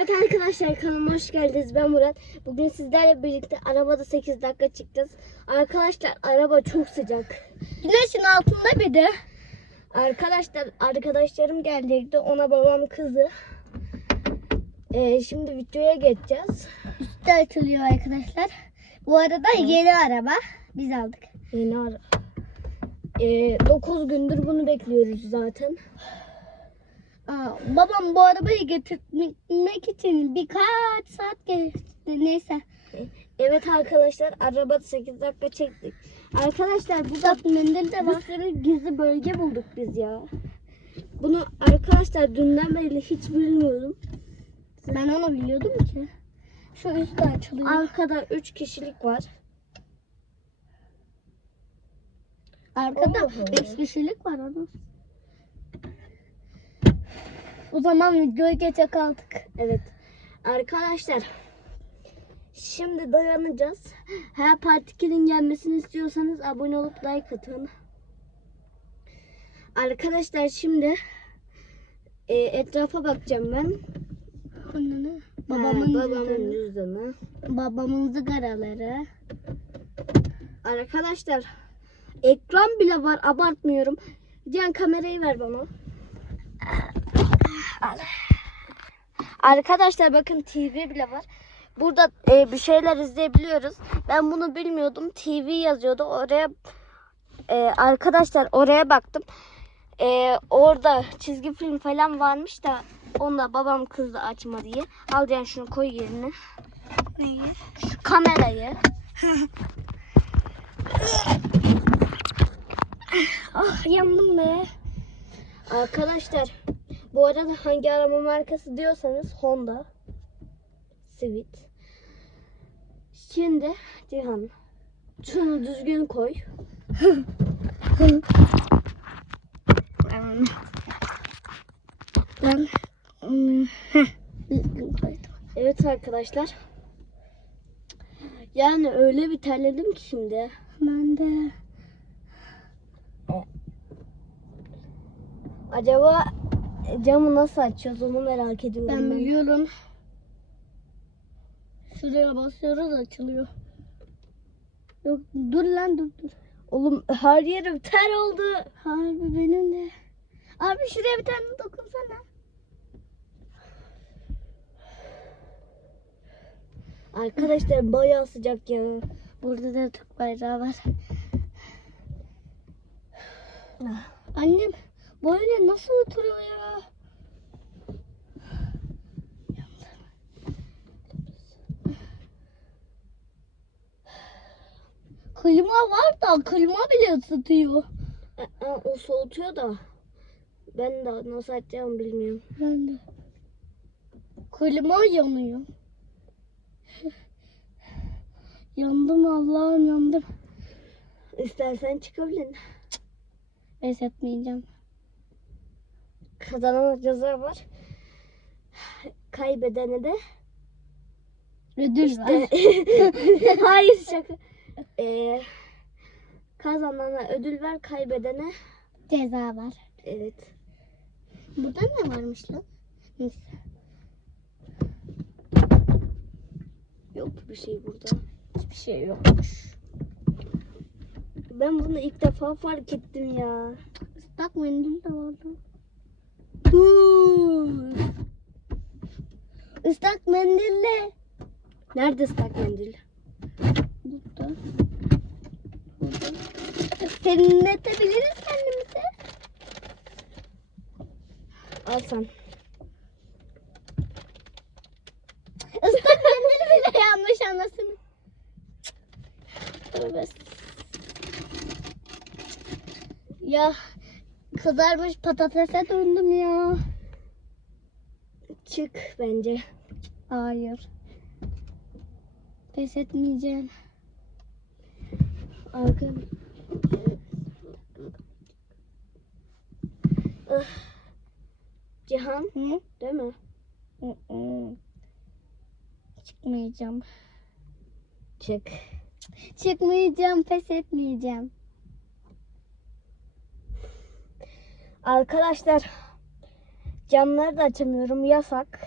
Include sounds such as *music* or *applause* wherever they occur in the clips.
Evet arkadaşlar kanalıma hoş geldiniz. Ben Murat. Bugün sizlerle birlikte arabada 8 dakika çıkacağız. Arkadaşlar araba çok sıcak. Güneşin altında bir de. Arkadaşlar arkadaşlarım gelecekti. Ona babam kızı. Ee, şimdi videoya geçeceğiz. Üstü açılıyor arkadaşlar. Bu arada yeni araba. Biz aldık. Yeni ara. Ee, 9 gündür bunu bekliyoruz zaten. Aa, babam bu arabayı getirmek için birkaç saat geçti. Neyse. Evet arkadaşlar arabada 8 dakika çektik. Arkadaşlar bu Bak mendil de var. sürü gizli bölge bulduk biz ya. Bunu arkadaşlar dünden beri hiç bilmiyordum. Ben onu biliyordum ki. Şu üstü açılıyor. Arkada 3 kişilik var. Arkada Allah Allah. 5 kişilik var onun. O zaman videoyu geçe kaldık. Evet. Arkadaşlar şimdi dayanacağız. Her partikülün gelmesini istiyorsanız abone olup like atın. Arkadaşlar şimdi e, etrafa bakacağım ben. Anne, Babamın, babamın, babamın cüzdanı, babamın zıgaraları. Arkadaşlar ekran bile var abartmıyorum. Cihan kamerayı ver bana. Arkadaşlar bakın TV bile var. Burada e, bir şeyler izleyebiliyoruz. Ben bunu bilmiyordum. TV yazıyordu. Oraya e, arkadaşlar oraya baktım. E, orada çizgi film falan varmış da onunla babam kızdı açma diye. Al Cihan şunu koy yerine. Neyi? Şu kamerayı. Ah yandım be. Arkadaşlar bu arada hangi araba markası diyorsanız Honda Civic. Şimdi Cihan şunu düzgün koy. Ben hmm. Evet arkadaşlar. Yani öyle bir terledim ki şimdi. Ben de Acaba camı nasıl açacağız onu merak ediyorum. ben ben. biliyorum. Şuraya basıyoruz açılıyor. Yok dur lan dur dur. Oğlum her yerim ter oldu. Harbi benim de. Abi şuraya bir tane dokunsana. Arkadaşlar bayağı sıcak ya. Burada da Türk bayrağı var. Annem böyle nasıl oturuyor ya? Klima var da klima bile ısıtıyor. Aa, o soğutuyor da. Ben de nasıl açacağımı bilmiyorum. Ben de. Klima yanıyor. *laughs* yandım Allah'ım yandım. İstersen çıkabilirsin. Pes etmeyeceğim. Kazanana ceza var. Kaybedene de Ödül var. *laughs* hayır şaka. Ee, kazanana ödül ver, kaybedene Ceza var. evet. Burada ne varmış lan? Neyse. Yok bir şey burada. Hiçbir şey yokmuş. Ben bunu ilk defa fark ettim ya. Islak mendil de vardı. Islak mendille. Nerede ıslak mendil? Burada. Serinletebiliriz kendimizi. Al sen. Islak mendil bile yanlış anlasın. Ya kızarmış patatese döndüm ya. Çık bence. Hayır. Pes etmeyeceğim. Arka. Ah. Cihan Hı? değil mi? Hı hı. Çıkmayacağım. Çık. Çıkmayacağım, pes etmeyeceğim. Arkadaşlar camları da açamıyorum yasak.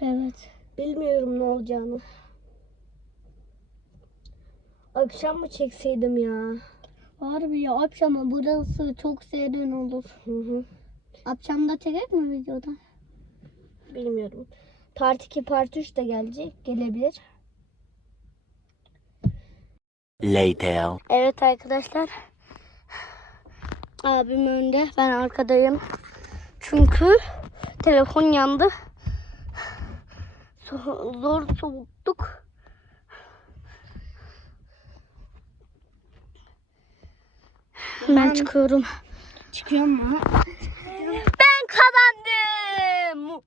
Evet. Bilmiyorum ne olacağını. Akşam mı çekseydim ya? Harbi ya akşama burası çok serin olur. Hı hı. Akşamda çekecek mi videoda? Bilmiyorum. Part 2, Part 3 de gelecek. Gelebilir. Later. Evet arkadaşlar. Abim önde. Ben arkadayım. Çünkü telefon yandı. Zor soğuttuk. Ben çıkıyorum. Çıkıyor mu? Ben kazandım.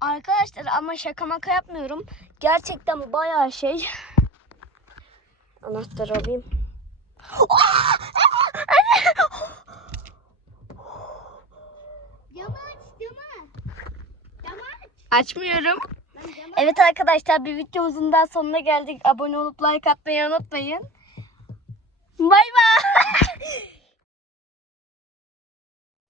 Arkadaşlar ama şaka maka yapmıyorum. Gerçekten bayağı şey. Anahtarı alayım. Camı aç camı. Camı aç. Açmıyorum. Evet arkadaşlar bir videomuzun daha sonuna geldik. Abone olup like atmayı unutmayın. Bay bay. *laughs*